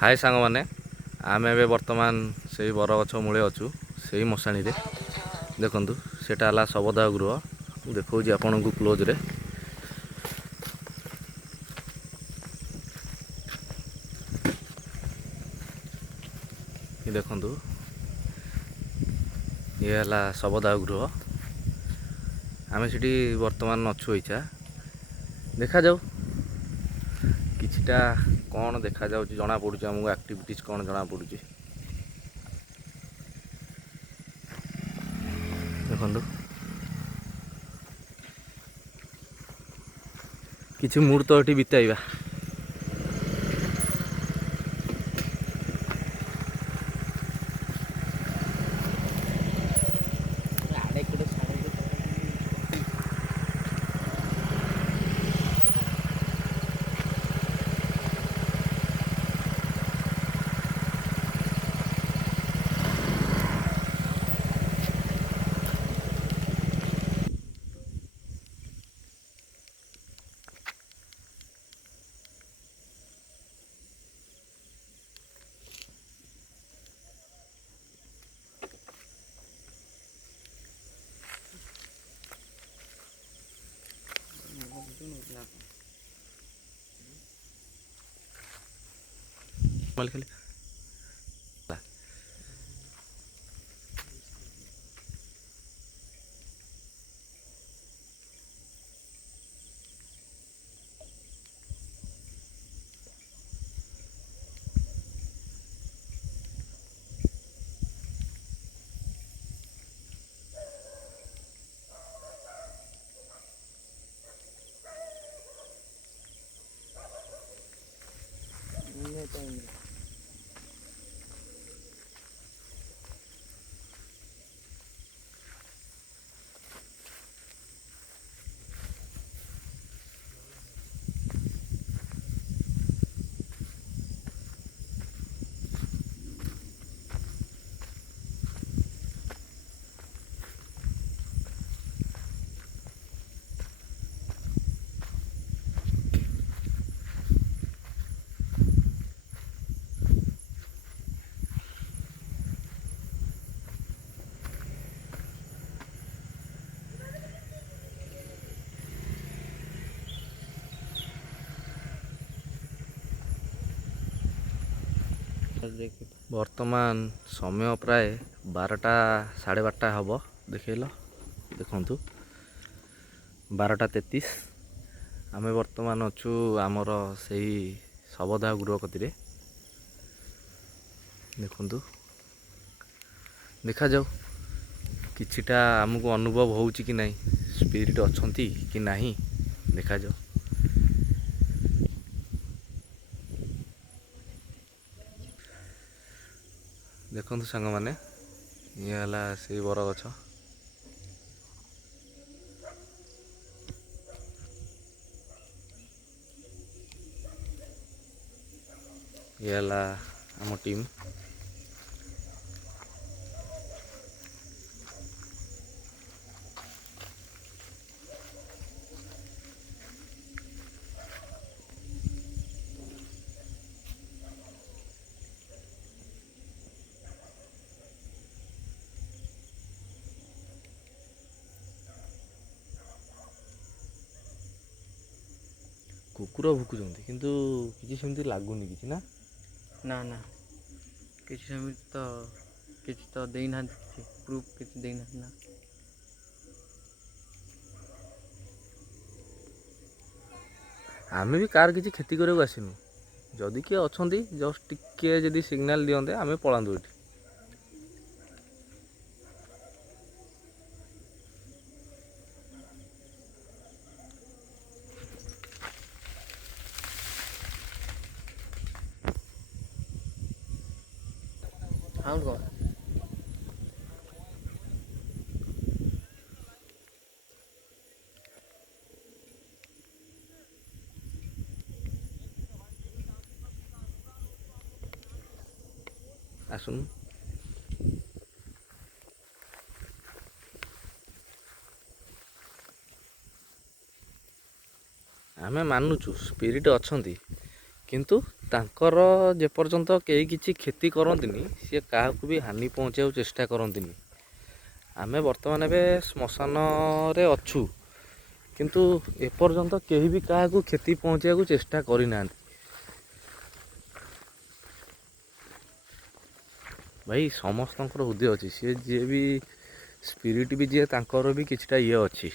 हाय सांग मैंने आम ए बर्तमान से बरगछ मूले अच्छु से मशाणी देखु सेटा सबदा गृह देखा आपण को क्लोज रे देखु ये है सबदा गृह आम से बर्तमान अच्छु इच्छा देखा जाऊ किछिटा कौन देखा जाऊँ जना पड़ुଛି आमको एक्टिविटीज कौन जना पड़ुଛି देखु किछि मुहूर्त एटी बिताइबा खाली वर्तमान समय प्राय 12टा 12:30 हम देखल देखु 12:33 आम बर्तमान अच्छु आमर से सबदा गृह कति देखु देखा जाऊ किछिटा आमको अनुभव हो कि नहीं स्पिरिट अच्छी कि नहीं देखा जाऊ देखु सांग मैंने ये है से बरगछ ये है आम टीम कुकुर भुकुचंती किंतु किसी सेमती लागुनी किसी ना ना ना किसी सेमती तो देना किसी प्रूफ किसी देना ना आमे भी कार किसी क्षति करने आसनु जदि किए अच्छा जस्ट टिके जदि सिग्नाल दियंते आमे पलांदु एठी साउंड कौन आसुन आमे मानुचु स्पिरिट अच्छी କିନ୍ତୁ ତାଙ୍କର ଯେପର୍ଯ୍ୟନ୍ତ କେହି କିଛି କ୍ଷତି କରନ୍ତିନି ସିଏ କାହାକୁ ବି ହାନି ପହଞ୍ଚାଇବାକୁ ଚେଷ୍ଟା କରନ୍ତିନି। ଆମେ ବର୍ତ୍ତମାନ ଏବେ ଶ୍ମଶାନରେ ଅଛୁ, କିନ୍ତୁ ଏପର୍ଯ୍ୟନ୍ତ କେହି ବି କାହାକୁ କ୍ଷତି ପହଞ୍ଚାଇବାକୁ ଚେଷ୍ଟା କରିନାହାନ୍ତି। ଭାଇ ସମସ୍ତଙ୍କର ହୃଦୟ ଅଛି, ସିଏ ଯିଏ ବି ସ୍ପିରିଟ୍ ବି ଯିଏ ତାଙ୍କର ବି କିଛିଟା ଇଏ ଅଛି।